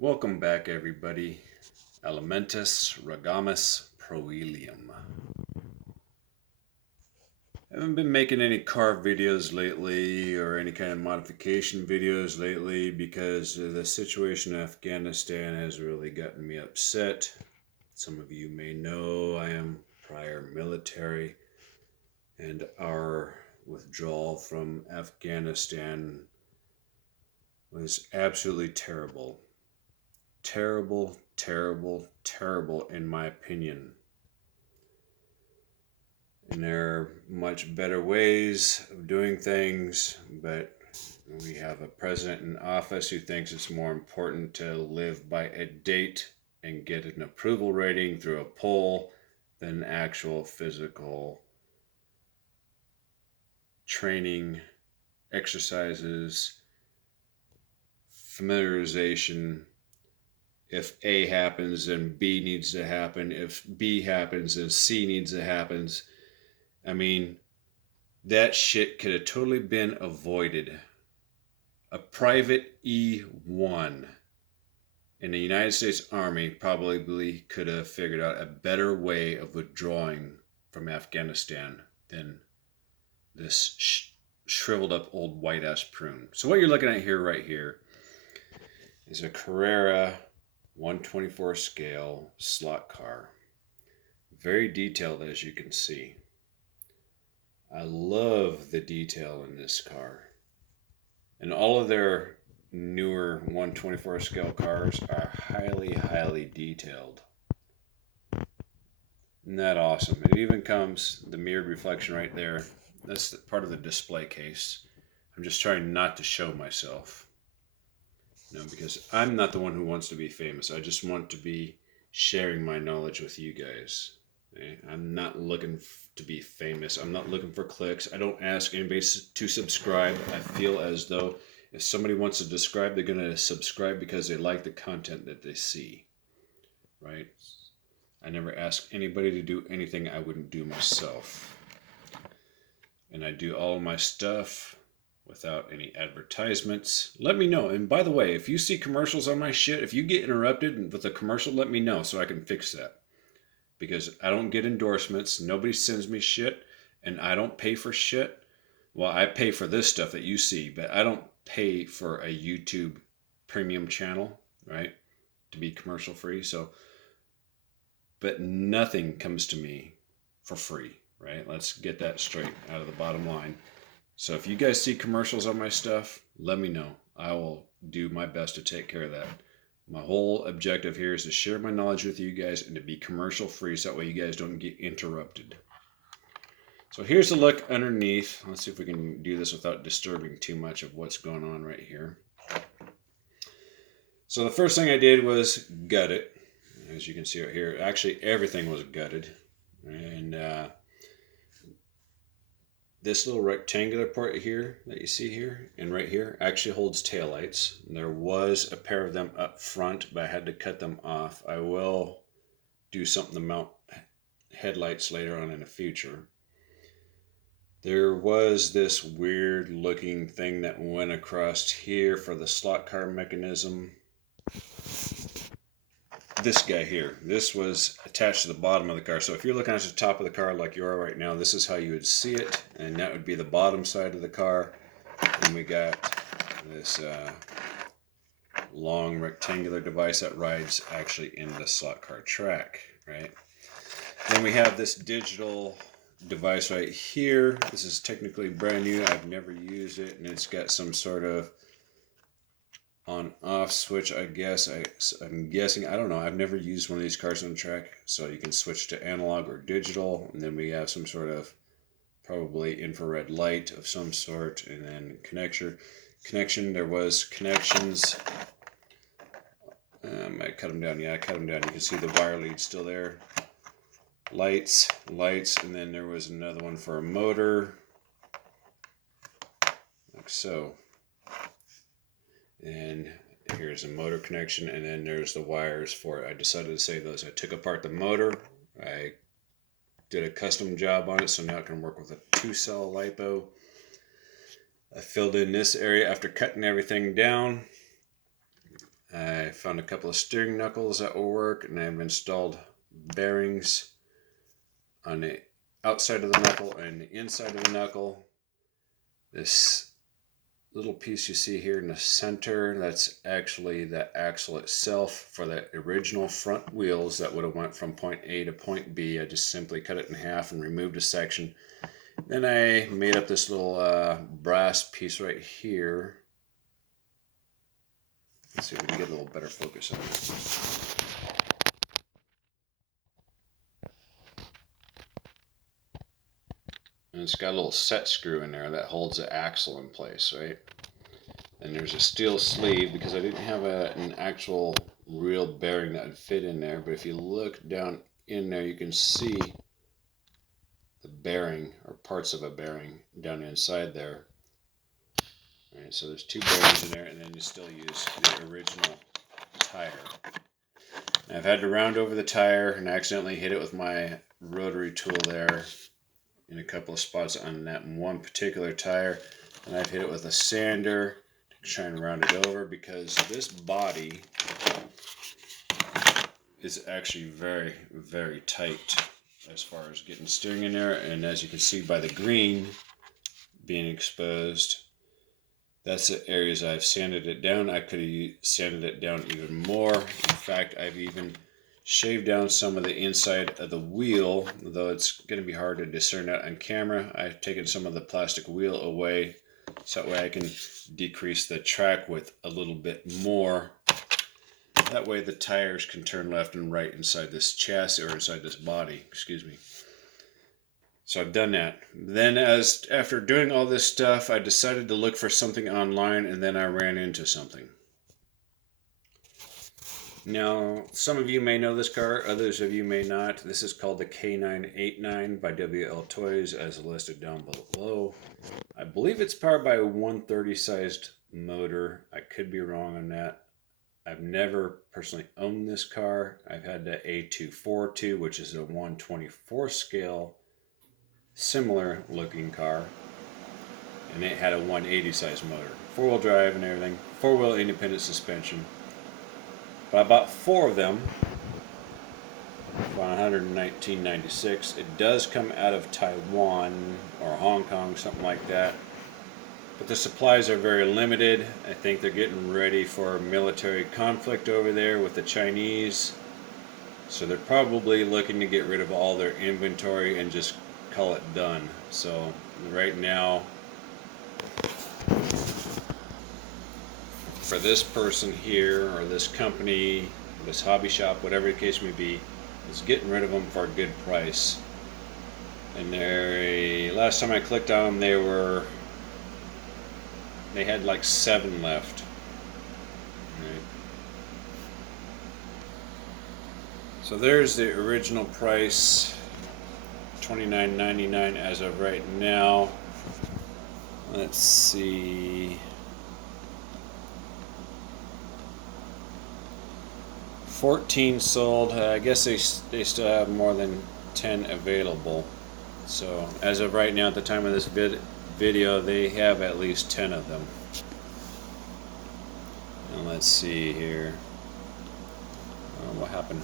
Welcome back, everybody. Elementus Ragamus Proelium. I haven't been making any car videos lately or any kind of modification videos lately because the situation in Afghanistan has really gotten me upset. Some of you may know I am prior military, and our withdrawal from Afghanistan was absolutely terrible. Terrible, terrible, terrible, in my opinion. And there are much better ways of doing things, but we have a president in office who thinks it's more important to live by a date and get an approval rating through a poll than actual physical training, exercises, familiarization. If A happens, then B needs to happen. If B happens, then C needs to happen. I mean, that shit could have totally been avoided. A private E1 in the United States Army probably could have figured out a better way of withdrawing from Afghanistan than this shriveled up old white ass prune. So, what you're looking at here, right here, is a Carrera 124 scale slot car. Very detailed, as you can see. I love the detail in this car. And all of their newer 124 scale cars are highly, highly detailed. Isn't that awesome? It even comes, the mirrored reflection right there. That's part of the display case. I'm just trying not to show myself. No, because I'm not the one who wants to be famous. I just want to be sharing my knowledge with you guys. I'm not looking to be famous. I'm not looking for clicks. I don't ask anybody to subscribe. I feel as though if somebody wants to subscribe, they're going to subscribe because they like the content that they see. Right? I never ask anybody to do anything I wouldn't do myself. And I do all my stuff without any advertisements. Let me know. And by the way, if you see commercials on my shit, if you get interrupted with a commercial, let me know so I can fix that. Because I don't get endorsements, nobody sends me shit, and I don't pay for shit. Well, I pay for this stuff that you see, but I don't pay for a YouTube premium channel, right? To be commercial free. So, but nothing comes to me for free, right? Let's get that straight out of the bottom line. So if you guys see commercials on my stuff, let me know. I will do my best to take care of that. My whole objective here is to share my knowledge with you guys and to be commercial free so that way you guys don't get interrupted. So here's a look underneath. Let's see if we can do this without disturbing too much of what's going on right here. So the first thing I did was gut it. As you can see right here, actually everything was gutted. And this little rectangular part here that you see here and right here actually holds taillights. There was a pair of them up front, but I had to cut them off. I will do something to mount headlights later on in the future. There was this weird looking thing that went across here for the slot car mechanism. This guy here, this was attached to the bottom of the car. So if you're looking at the top of the car like you are right now, this is how you would see it, and that would be the bottom side of the car. And we got this long rectangular device that rides actually in the slot car track, right? Then we have this digital device right here. This is technically brand new. I've never used it, and it's got some sort of on-off switch, I guess. I'm guessing. I don't know. I've never used one of these cars on the track, so you can switch to analog or digital, and then we have some sort of probably infrared light of some sort, and then connection. There was connections. I might cut them down. Yeah, I cut them down. You can see the wire lead still there. Lights, and then there was another one for a motor, like so. And here's a motor connection, and then there's the wires for it. I decided to save those. I took apart the motor. I did a custom job on it, so now it can work with a 2-cell LiPo. I filled in this area after cutting everything down. I found a couple of steering knuckles that will work, and I've installed bearings on the outside of the knuckle and the inside of the knuckle. This little piece you see here in the center, that's actually the axle itself for the original front wheels that would have went from point A to point B. I just simply cut it in half and removed a section. Then I made up this little brass piece right here. Let's see if we can get a little better focus on it. And it's got a little set screw in there that holds the axle in place, right? And there's a steel sleeve because I didn't have an actual real bearing that would fit in there. But if you look down in there, you can see the bearing or parts of a bearing down inside there. All right, so there's two bearings in there, and then you still use the original tire. Now, I've had to round over the tire and accidentally hit it with my rotary tool there in a couple of spots on that one particular tire, and I've hit it with a sander to try and round it over because this body is actually very, very tight as far as getting steering in there. And as you can see by the green being exposed, that's the areas I've sanded it down. I could have sanded it down even more. In fact, I've even shaved down some of the inside of the wheel, though it's going to be hard to discern that on camera. I've taken some of the plastic wheel away so that way I can decrease the track width a little bit more. That way the tires can turn left and right inside this chassis, or inside this body, excuse me. So I've done that. Then after doing all this stuff, I decided to look for something online, and then I ran into something. Now, some of you may know this car, others of you may not. This is called the K989 by WL Toys, as listed down below. I believe it's powered by a 130 sized motor. I could be wrong on that. I've never personally owned this car. I've had the A242, which is a 124 scale, similar looking car, and it had a 180 size motor, 4-wheel drive and everything, 4-wheel independent suspension. But I bought 4 of them for $119.96. It does come out of Taiwan or Hong Kong, something like that. But the supplies are very limited. I think they're getting ready for military conflict over there with the Chinese. So they're probably looking to get rid of all their inventory and just call it done. So right now, for this person here, or this company, this hobby shop, whatever the case may be, is getting rid of them for a good price. And last time I clicked on them, they had like 7 left. Right. So there's the original price, $29.99 as of right now. Let's see. 14 sold. I guess they still have more than 10 available. So as of right now, at the time of this video, they have at least 10 of them. And let's see here. What happened?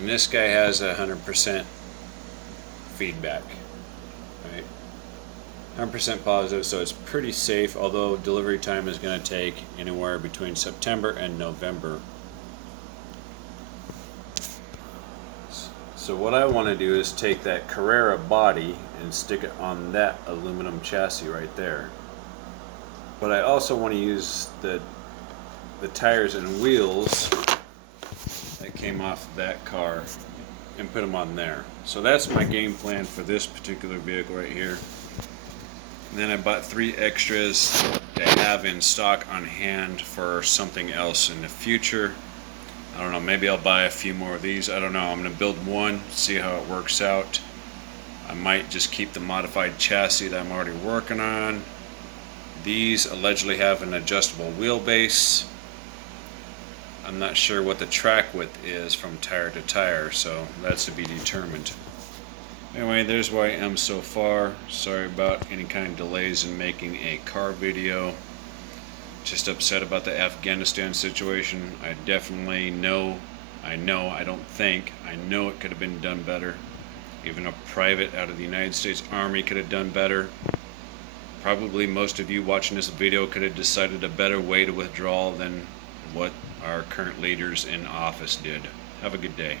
And this guy has 100% feedback. Right? 100% positive, so it's pretty safe, although delivery time is going to take anywhere between September and November. So what I want to do is take that Carrera body and stick it on that aluminum chassis right there. But I also want to use the tires and wheels that came off that car and put them on there. So that's my game plan for this particular vehicle right here. And then I bought 3 extras to have in stock on hand for something else in the future. I don't know, maybe I'll buy a few more of these. I don't know. I'm going to build one, see how it works out. I might just keep the modified chassis that I'm already working on. These allegedly have an adjustable wheelbase. I'm not sure what the track width is from tire to tire, so that's to be determined. Anyway, there's where I am so far. Sorry about any kind of delays in making a car video. Just upset about the Afghanistan situation. I definitely know, I know it could have been done better. Even a private out of the United States Army could have done better. Probably most of you watching this video could have decided a better way to withdraw than what our current leaders in office did. Have a good day.